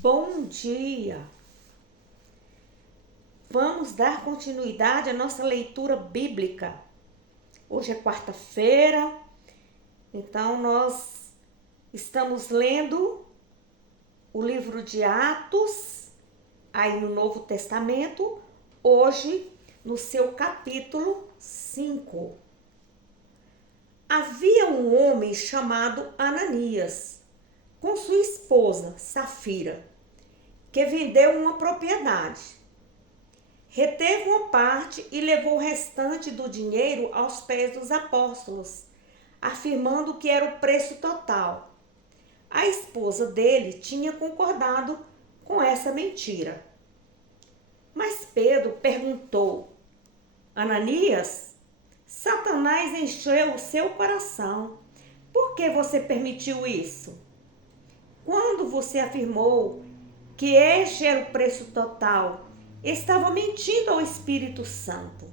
Bom dia! Vamos dar continuidade à nossa leitura bíblica. Hoje é quarta-feira, então nós estamos lendo o livro de Atos, aí no Novo Testamento, hoje no seu capítulo 5. Havia um homem chamado Ananias, com sua esposa, Safira, que vendeu uma propriedade. Reteve uma parte e levou o restante do dinheiro aos pés dos apóstolos, afirmando que era o preço total. A esposa dele tinha concordado com essa mentira. Mas Pedro perguntou: Ananias, Satanás encheu o seu coração. Por que você permitiu isso? Quando você afirmou que este era o preço total, estava mentindo ao Espírito Santo.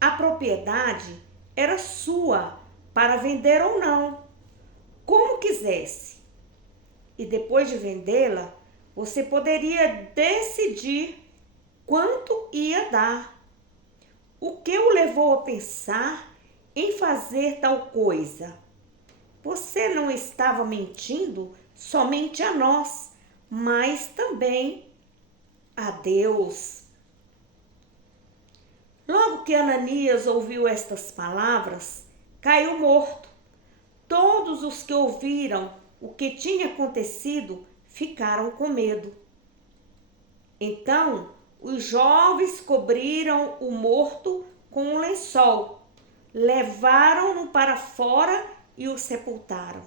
A propriedade era sua para vender ou não, como quisesse. E depois de vendê-la, você poderia decidir quanto ia dar. O que o levou a pensar em fazer tal coisa? Você não estava mentindo somente a nós, mas também a Deus. Logo que Ananias ouviu estas palavras, caiu morto. Todos os que ouviram o que tinha acontecido ficaram com medo. Então, os jovens cobriram o morto com um lençol, levaram-no para fora e o sepultaram.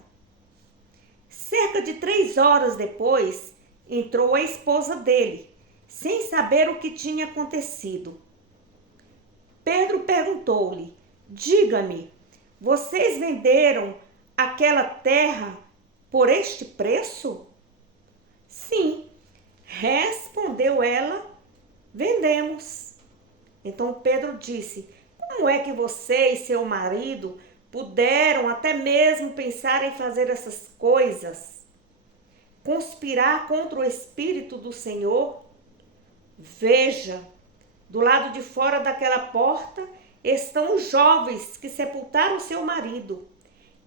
Cerca de 3 horas depois, entrou a esposa dele, sem saber o que tinha acontecido. Pedro perguntou-lhe: Diga-me, vocês venderam aquela terra por este preço? Sim, respondeu ela, vendemos. Então Pedro disse: Como é que você e seu marido puderam até mesmo pensar em fazer essas coisas? Conspirar contra o Espírito do Senhor? Veja, do lado de fora daquela porta estão os jovens que sepultaram seu marido.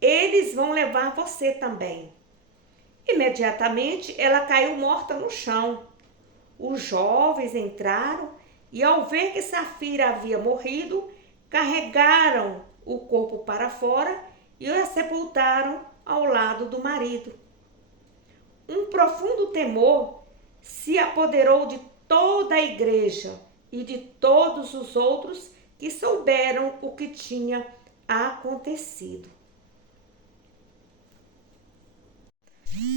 Eles vão levar você também. Imediatamente ela caiu morta no chão. Os jovens entraram e, ao ver que Safira havia morrido, carregaram o corpo para fora e a sepultaram ao lado do marido. Um profundo temor se apoderou de toda a igreja e de todos os outros que souberam o que tinha acontecido.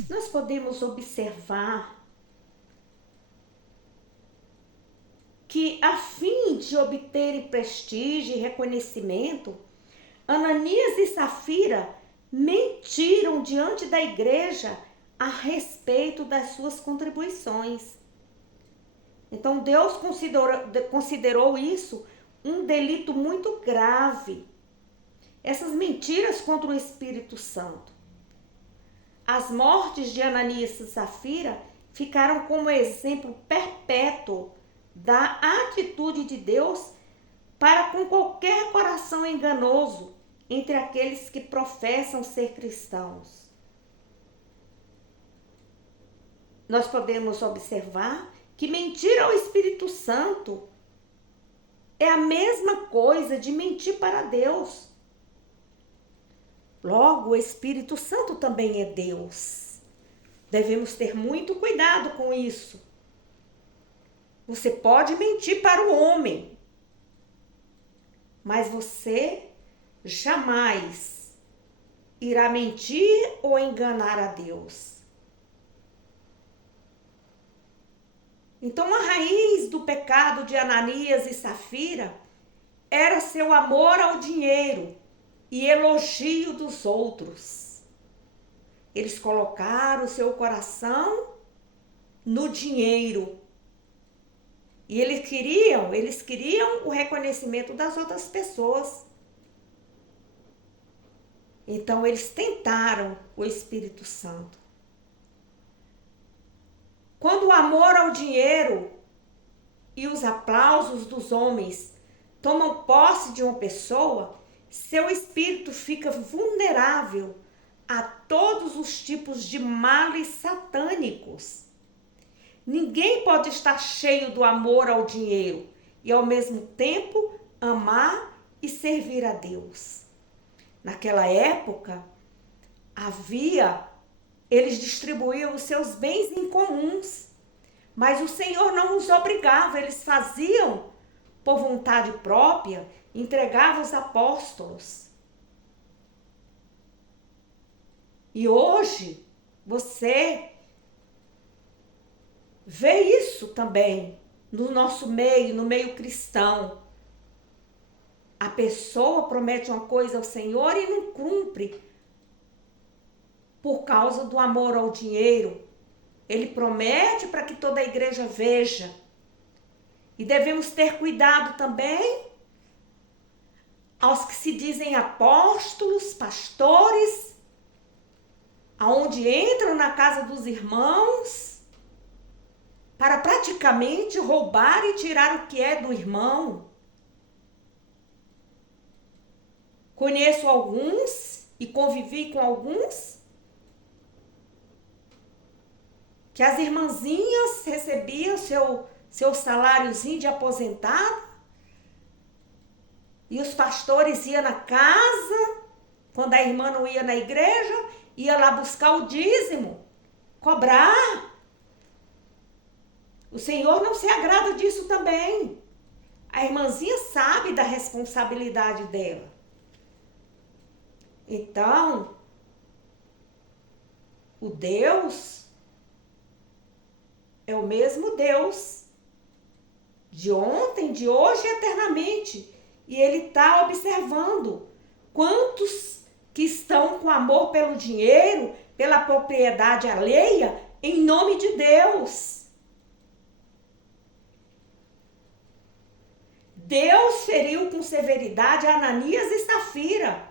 Nós podemos observar que, a fim de obterem prestígio e reconhecimento, Ananias e Safira mentiram diante da igreja a respeito das suas contribuições. Então Deus considerou isso um delito muito grave. Essas mentiras contra o Espírito Santo. As mortes de Ananias e Safira ficaram como exemplo perpétuo da atitude de Deus para com qualquer coração enganoso entre aqueles que professam ser cristãos. Nós podemos observar que mentir ao Espírito Santo é a mesma coisa de mentir para Deus. Logo, o Espírito Santo também é Deus. Devemos ter muito cuidado com isso. Você pode mentir para o homem, mas você jamais irá mentir ou enganar a Deus. Então, a raiz do pecado de Ananias e Safira era seu amor ao dinheiro e elogio dos outros. Eles colocaram seu coração no dinheiro. E eles queriam o reconhecimento das outras pessoas. Então, eles tentaram o Espírito Santo. amor ao dinheiro e os aplausos dos homens tomam posse de uma pessoa, seu espírito fica vulnerável a todos os tipos de males satânicos. Ninguém pode estar cheio do amor ao dinheiro e, ao mesmo tempo, amar e servir a Deus. Naquela época, eles distribuíam os seus bens em comuns, mas o Senhor não os obrigava, eles faziam por vontade própria, entregavam os apóstolos. E hoje, você vê isso também no nosso meio, no meio cristão. A pessoa promete uma coisa ao Senhor e não cumpre por causa do amor ao dinheiro. Ele promete para que toda a igreja veja. E devemos ter cuidado também aos que se dizem apóstolos, pastores, aonde entram na casa dos irmãos para praticamente roubar e tirar o que é do irmão. Conheço alguns e convivi com alguns que as irmãzinhas recebiam seu saláriozinho de aposentado e os pastores iam na casa, quando a irmã não ia na igreja, ia lá buscar o dízimo, cobrar. O Senhor não se agrada disso também. A irmãzinha sabe da responsabilidade dela. Então, o Deus é o mesmo Deus de ontem, de hoje e eternamente. E Ele está observando quantos que estão com amor pelo dinheiro, pela propriedade alheia, em nome de Deus. Deus feriu com severidade Ananias e Safira,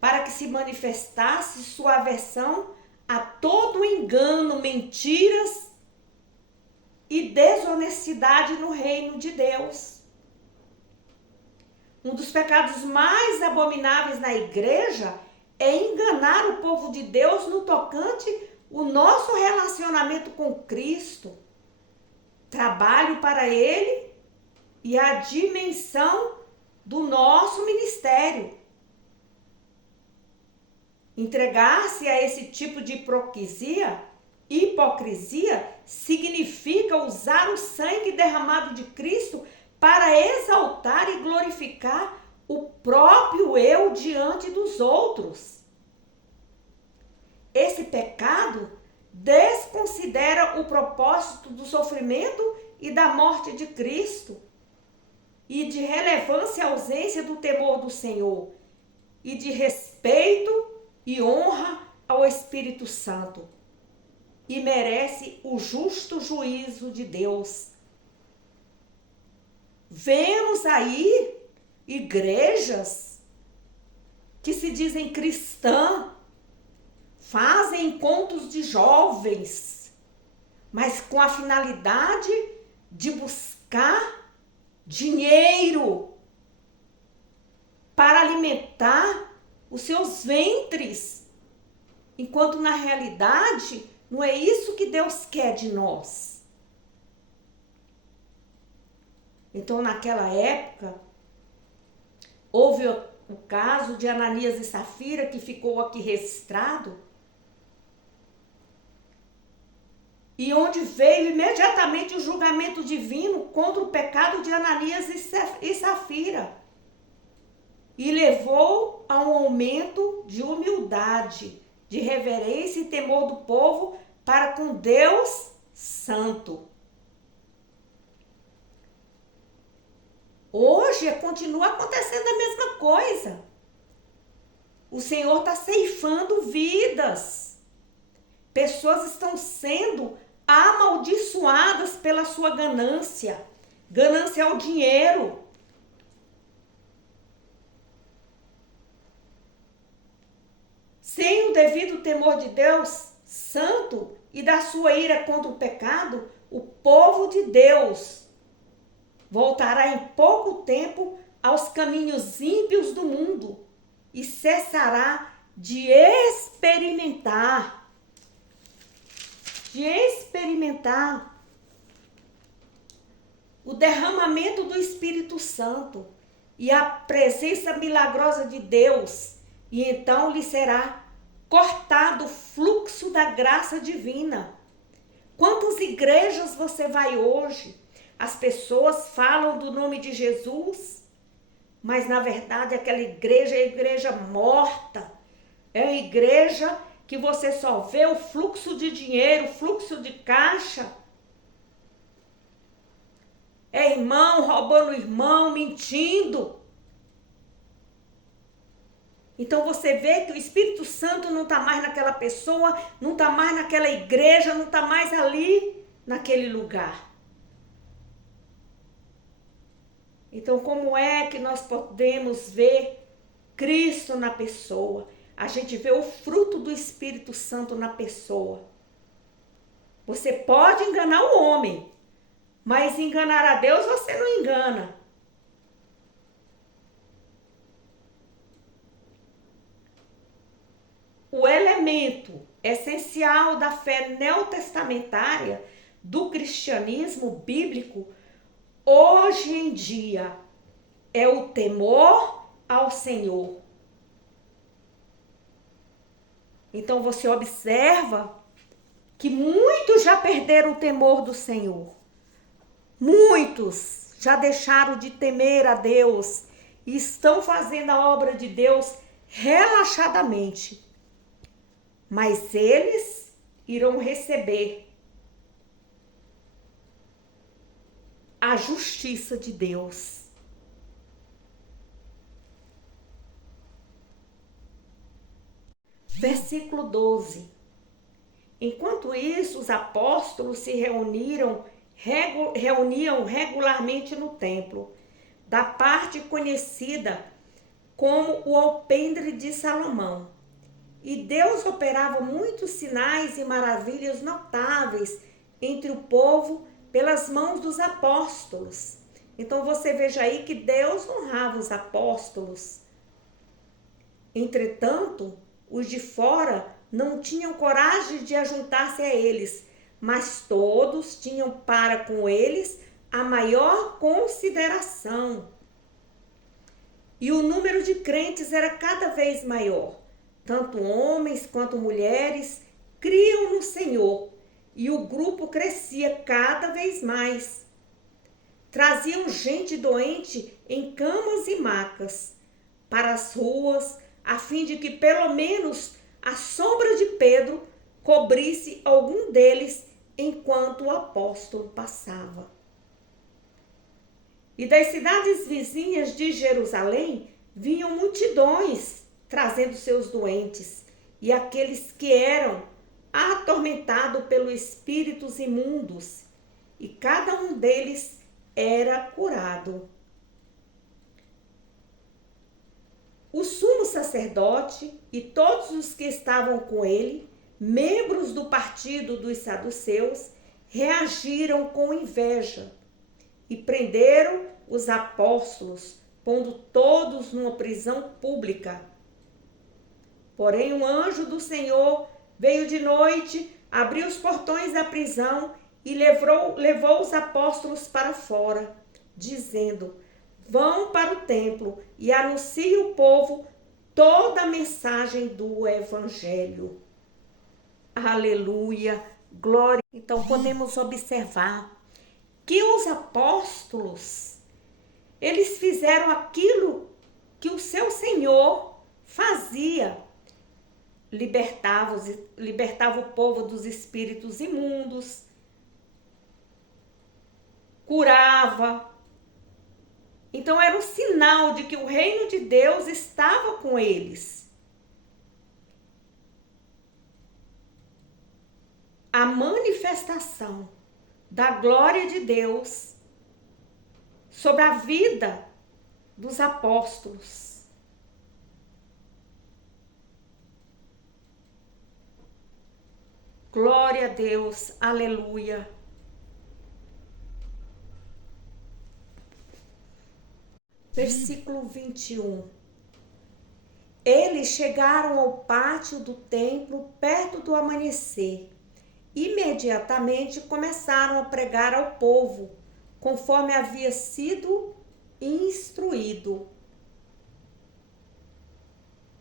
para que se manifestasse sua aversão a todo engano, mentiras e desonestidade no reino de Deus. Um dos pecados mais abomináveis na igreja é enganar o povo de Deus no tocante o nosso relacionamento com Cristo, trabalho para Ele e a dimensão do nosso ministério. Entregar-se a esse tipo de hipocrisia significa usar o sangue derramado de Cristo para exaltar e glorificar o próprio eu diante dos outros. Esse pecado desconsidera o propósito do sofrimento e da morte de Cristo e de relevância a ausência do temor do Senhor e de respeito e honra ao Espírito Santo, e merece o justo juízo de Deus. Vemos aí igrejas que se dizem cristãs, fazem encontros de jovens, mas com a finalidade de buscar dinheiro para alimentar os seus ventres, enquanto na realidade não é isso que Deus quer de nós. Então, naquela época, houve o caso de Ananias e Safira, que ficou aqui registrado, e onde veio imediatamente o julgamento divino contra o pecado de Ananias e Safira. E levou a um aumento de humildade, de reverência e temor do povo para com Deus Santo. Hoje continua acontecendo a mesma coisa. O Senhor está ceifando vidas. Pessoas estão sendo amaldiçoadas pela sua ganância. Ganância ao dinheiro. Sem o devido temor de Deus, Santo e da sua ira contra o pecado, o povo de Deus voltará em pouco tempo aos caminhos ímpios do mundo e cessará de experimentar o derramamento do Espírito Santo e a presença milagrosa de Deus, e então lhe será cortado o fluxo da graça divina. Quantas igrejas você vai hoje? As pessoas falam do nome de Jesus, mas na verdade aquela igreja é a igreja morta. É a igreja que você só vê o fluxo de dinheiro, o fluxo de caixa. É irmão roubando irmão, mentindo. Então você vê que o Espírito Santo não está mais naquela pessoa, não está mais naquela igreja, não está mais ali naquele lugar. Então como é que nós podemos ver Cristo na pessoa? A gente vê o fruto do Espírito Santo na pessoa. Você pode enganar o homem, mas enganar a Deus você não engana. O elemento essencial da fé neotestamentária do cristianismo bíblico hoje em dia é o temor ao Senhor. Então você observa que muitos já perderam o temor do Senhor. Muitos já deixaram de temer a Deus e estão fazendo a obra de Deus relaxadamente. Mas eles irão receber a justiça de Deus. Versículo 12. Enquanto isso, os apóstolos se reuniam regularmente no templo, da parte conhecida como o alpendre de Salomão. E Deus operava muitos sinais e maravilhas notáveis entre o povo pelas mãos dos apóstolos. Então você veja aí que Deus honrava os apóstolos. Entretanto, os de fora não tinham coragem de ajuntar-se a eles, mas todos tinham para com eles a maior consideração. E o número de crentes era cada vez maior. Tanto homens quanto mulheres criam no Senhor, e o grupo crescia cada vez mais. Traziam gente doente em camas e macas para as ruas, a fim de que pelo menos a sombra de Pedro cobrisse algum deles enquanto o apóstolo passava. E das cidades vizinhas de Jerusalém vinham multidões trazendo seus doentes e aqueles que eram atormentados pelos espíritos imundos, e cada um deles era curado. O sumo sacerdote e todos os que estavam com ele, membros do partido dos saduceus, reagiram com inveja e prenderam os apóstolos, pondo todos numa prisão pública. Porém, um anjo do Senhor veio de noite, abriu os portões da prisão e levou os apóstolos para fora, dizendo: vão para o templo e anunciem ao povo toda a mensagem do Evangelho. Aleluia, glória. Então podemos observar que os apóstolos, eles fizeram aquilo que o seu Senhor fazia. Libertava o povo dos espíritos imundos, curava. Então era um sinal de que o reino de Deus estava com eles. A manifestação da glória de Deus sobre a vida dos apóstolos. Glória a Deus, aleluia. Versículo 21. Eles chegaram ao pátio do templo perto do amanhecer. Imediatamente começaram a pregar ao povo, conforme havia sido instruído.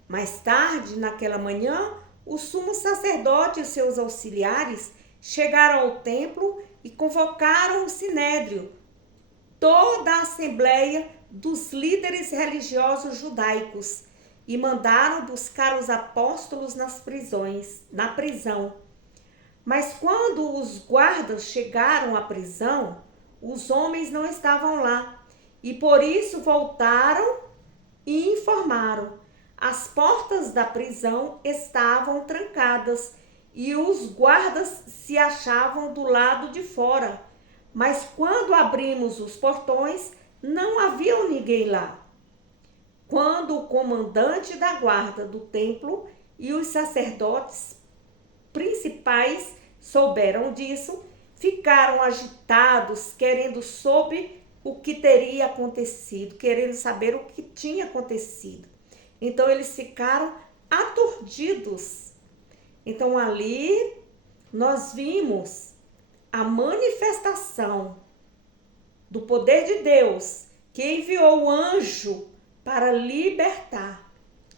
Mais tarde, naquela manhã, o sumo sacerdote e seus auxiliares chegaram ao templo e convocaram o sinédrio, toda a assembleia dos líderes religiosos judaicos, e mandaram buscar os apóstolos na prisão. Mas quando os guardas chegaram à prisão, os homens não estavam lá, e por isso voltaram e informaram: as portas da prisão estavam trancadas e os guardas se achavam do lado de fora. Mas quando abrimos os portões, não havia ninguém lá. Quando o comandante da guarda do templo e os sacerdotes principais souberam disso, ficaram agitados, querendo saber o que teria acontecido, querendo saber o que tinha acontecido. Então eles ficaram aturdidos. Então ali nós vimos a manifestação do poder de Deus, que enviou o anjo para libertar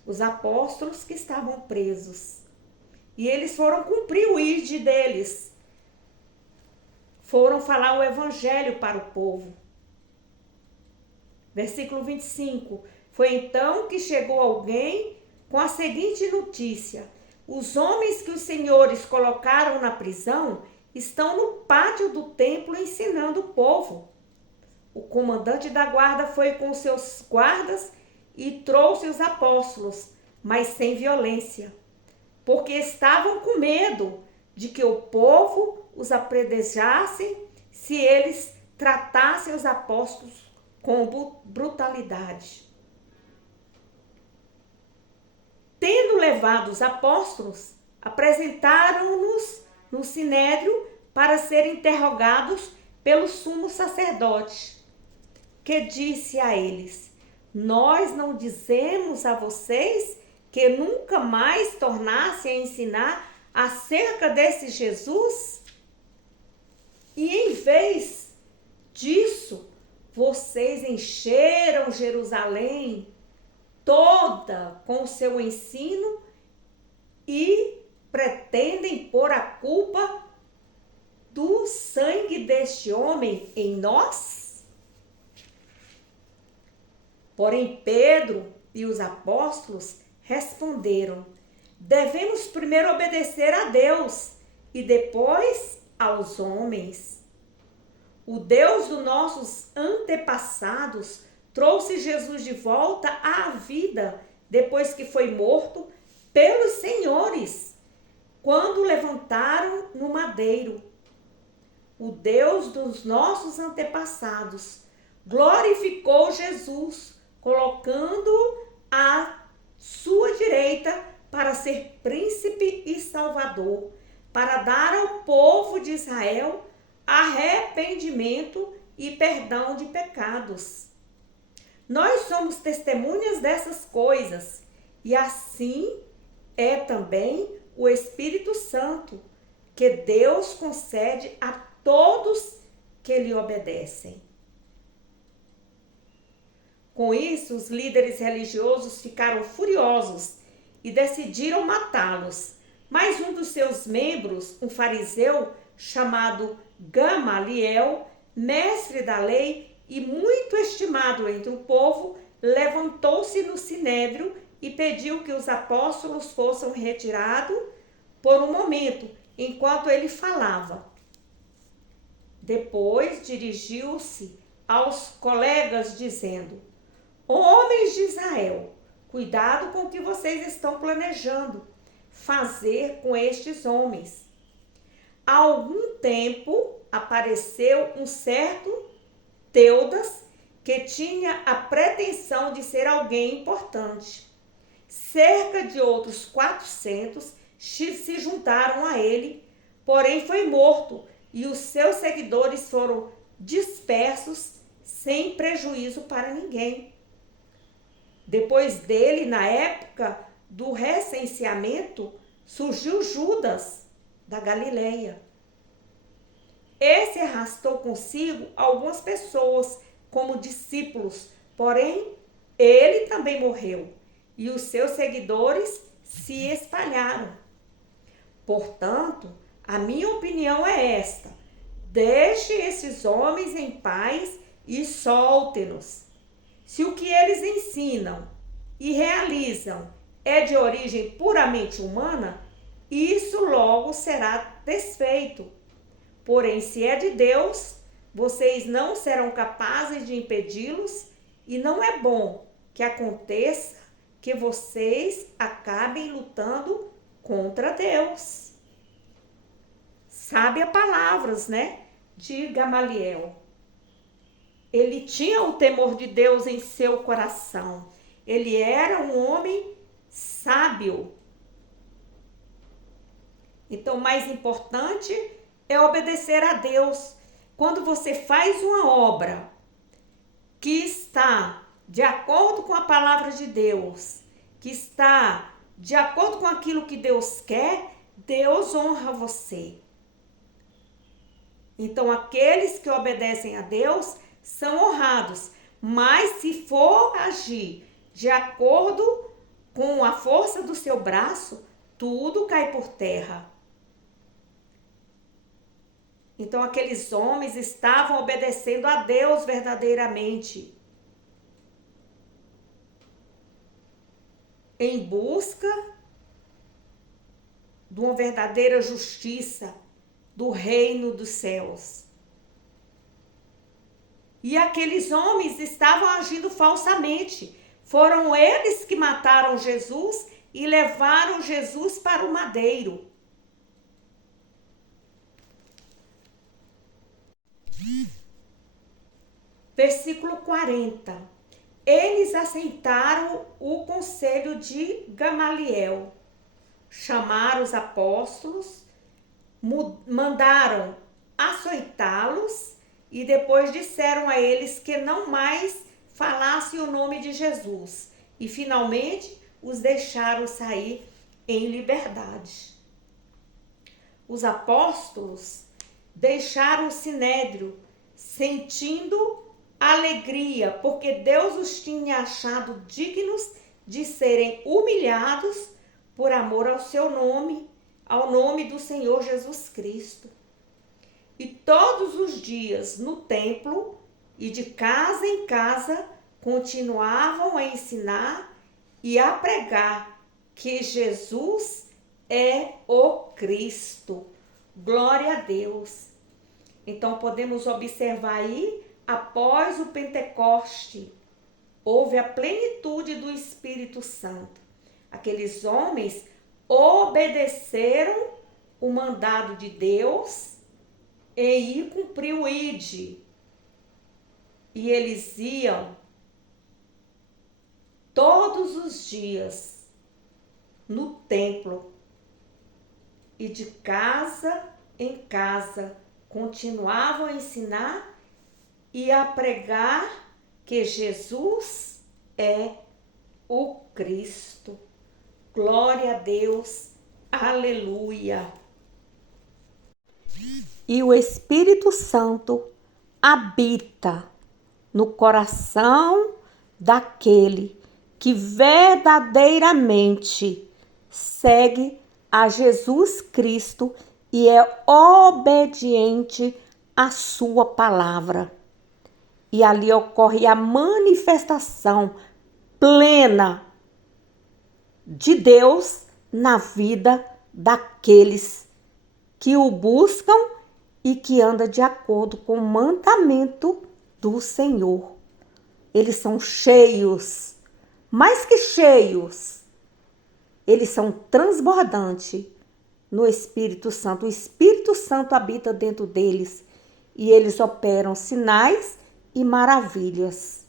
os apóstolos que estavam presos. E eles foram cumprir o ID deles. Foram falar o evangelho para o povo. Versículo 25. Foi então que chegou alguém com a seguinte notícia: os homens que os senhores colocaram na prisão estão no pátio do templo ensinando o povo. O comandante da guarda foi com seus guardas e trouxe os apóstolos, mas sem violência, porque estavam com medo de que o povo os apedrejasse se eles tratassem os apóstolos com brutalidade. Tendo levado os apóstolos, apresentaram-nos no sinédrio para serem interrogados pelo sumo sacerdote, que disse a eles: nós não dizemos a vocês que nunca mais tornassem a ensinar acerca desse Jesus? E em vez disso, vocês encheram Jerusalém toda com o seu ensino e pretendem pôr a culpa do sangue deste homem em nós? Porém, Pedro e os apóstolos responderam: devemos primeiro obedecer a Deus e depois aos homens. O Deus dos nossos antepassados trouxe Jesus de volta à vida depois que foi morto pelos senhores, quando o levantaram no madeiro. O Deus dos nossos antepassados glorificou Jesus, colocando-o à sua direita para ser príncipe e salvador, para dar ao povo de Israel arrependimento e perdão de pecados. Nós somos testemunhas dessas coisas, e assim é também o Espírito Santo, que Deus concede a todos que lhe obedecem. Com isso, os líderes religiosos ficaram furiosos e decidiram matá-los. Mas um dos seus membros, um fariseu chamado Gamaliel, mestre da lei e muito estimado entre o povo, levantou-se no sinédrio e pediu que os apóstolos fossem retirados por um momento, enquanto ele falava. Depois dirigiu-se aos colegas, dizendo: homens de Israel, cuidado com o que vocês estão planejando fazer com estes homens. Há algum tempo apareceu um certo Teudas, que tinha a pretensão de ser alguém importante. Cerca de outros 400 se juntaram a ele, porém foi morto, e os seus seguidores foram dispersos sem prejuízo para ninguém. Depois dele, na época do recenseamento, surgiu Judas, da Galileia. Esse arrastou consigo algumas pessoas como discípulos, porém ele também morreu, e os seus seguidores se espalharam. Portanto, a minha opinião é esta: deixe esses homens em paz e solte-nos. Se o que eles ensinam e realizam é de origem puramente humana, isso logo será desfeito. Porém, se é de Deus, vocês não serão capazes de impedi-los, e não é bom que aconteça que vocês acabem lutando contra Deus. Sabe as palavras, né, de Gamaliel. Ele tinha o temor de Deus em seu coração. Ele era um homem sábio. Então, o mais importante é obedecer a Deus. Quando você faz uma obra que está de acordo com a palavra de Deus, que está de acordo com aquilo que Deus quer, Deus honra você. Então, aqueles que obedecem a Deus são honrados. Mas se for agir de acordo com a força do seu braço, tudo cai por terra. Então, aqueles homens estavam obedecendo a Deus verdadeiramente, em busca de uma verdadeira justiça do reino dos céus. E aqueles homens estavam agindo falsamente. Foram eles que mataram Jesus e levaram Jesus para o madeiro. Versículo 40. Eles aceitaram o conselho de Gamaliel, chamaram os apóstolos, mandaram açoitá-los e depois disseram a eles que não mais falassem o nome de Jesus, e finalmente os deixaram sair em liberdade. Os apóstolos deixaram o sinédrio sentindo alegria, porque Deus os tinha achado dignos de serem humilhados por amor ao seu nome, ao nome do Senhor Jesus Cristo. E todos os dias no templo e de casa em casa continuavam a ensinar e a pregar que Jesus é o Cristo. Glória a Deus. Então podemos observar aí, após o Pentecoste, houve a plenitude do Espírito Santo. Aqueles homens obedeceram o mandado de Deus e ir cumprir o ide. E eles iam todos os dias no templo e de casa em casa continuavam a ensinar e a pregar que Jesus é o Cristo. Glória a Deus. Aleluia. E o Espírito Santo habita no coração daquele que verdadeiramente segue a Jesus Cristo e é obediente à sua palavra. E ali ocorre a manifestação plena de Deus na vida daqueles que o buscam e que andam de acordo com o mandamento do Senhor. Eles são cheios, mais que cheios, eles são transbordantes no Espírito Santo. O Espírito Santo habita dentro deles e eles operam sinais e maravilhas.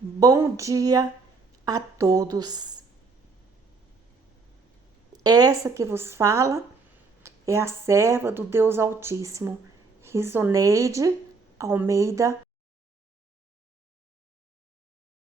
Bom dia a todos. Essa que vos fala é a serva do Deus Altíssimo. Risoneide Almeida